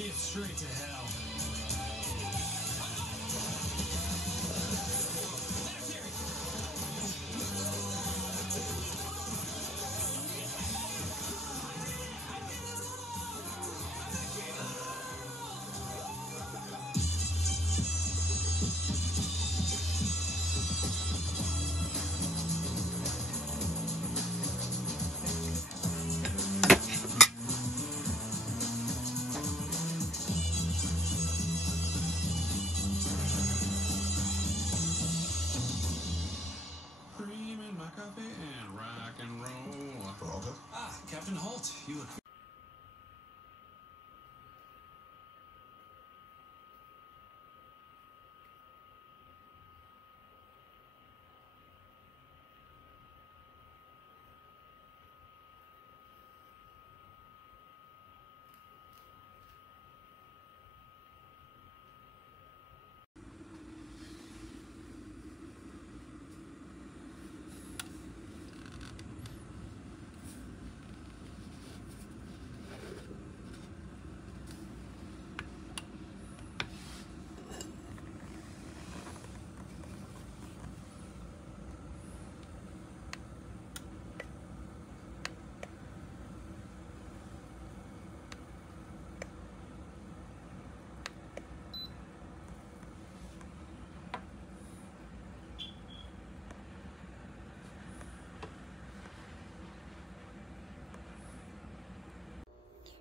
See it straight to hell. Captain Holt, you look...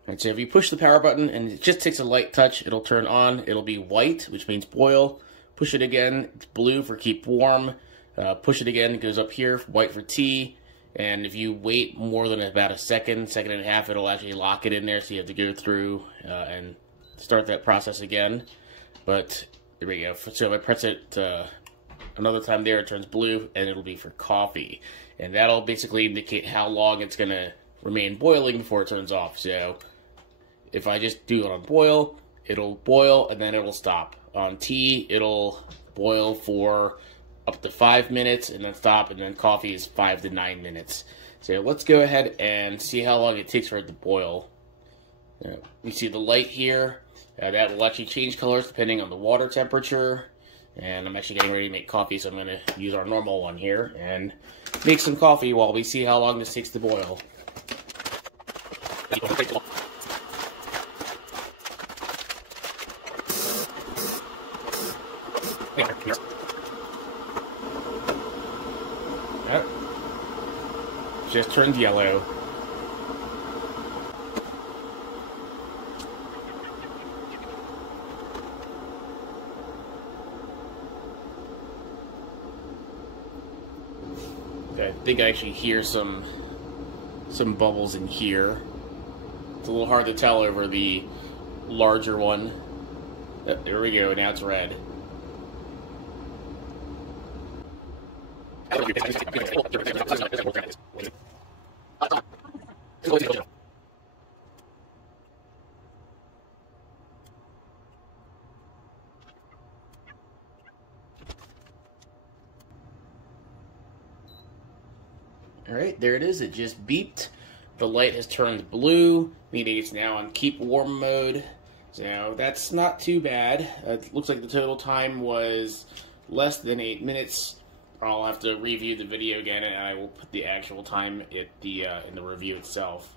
Alright, so if you push the power button and it just takes a light touch, it'll turn on. It'll be white, which means boil. Push it again, it's blue for keep warm. Push it again, it goes up here, white for tea. And if you wait more than about a second, second and a half, it'll actually lock it in there, so you have to go through and start that process again. But there we go. So if I press it another time there, it turns blue, and it'll be for coffee. And that'll basically indicate how long it's going to remain boiling before it turns off. So if I just do it on boil, it'll boil and then it'll stop. On tea, it'll boil for up to 5 minutes and then stop, and then coffee is 5 to 9 minutes. So let's go ahead and see how long it takes for it to boil. You see the light here. That will actually change colors depending on the water temperature. And I'm actually getting ready to make coffee, so I'm going to use our normal one here and make some coffee while we see how long this takes to boil. Just turned yellow. Okay, I think I actually hear some bubbles in here. It's a little hard to tell over the larger one. There we go, now it's red. Alright, there it is. It just beeped. The light has turned blue, meaning it's now on keep warm mode. So that's not too bad. It looks like the total time was less than 8 minutes. I'll have to review the video again, and I will put the actual time at the in the review itself.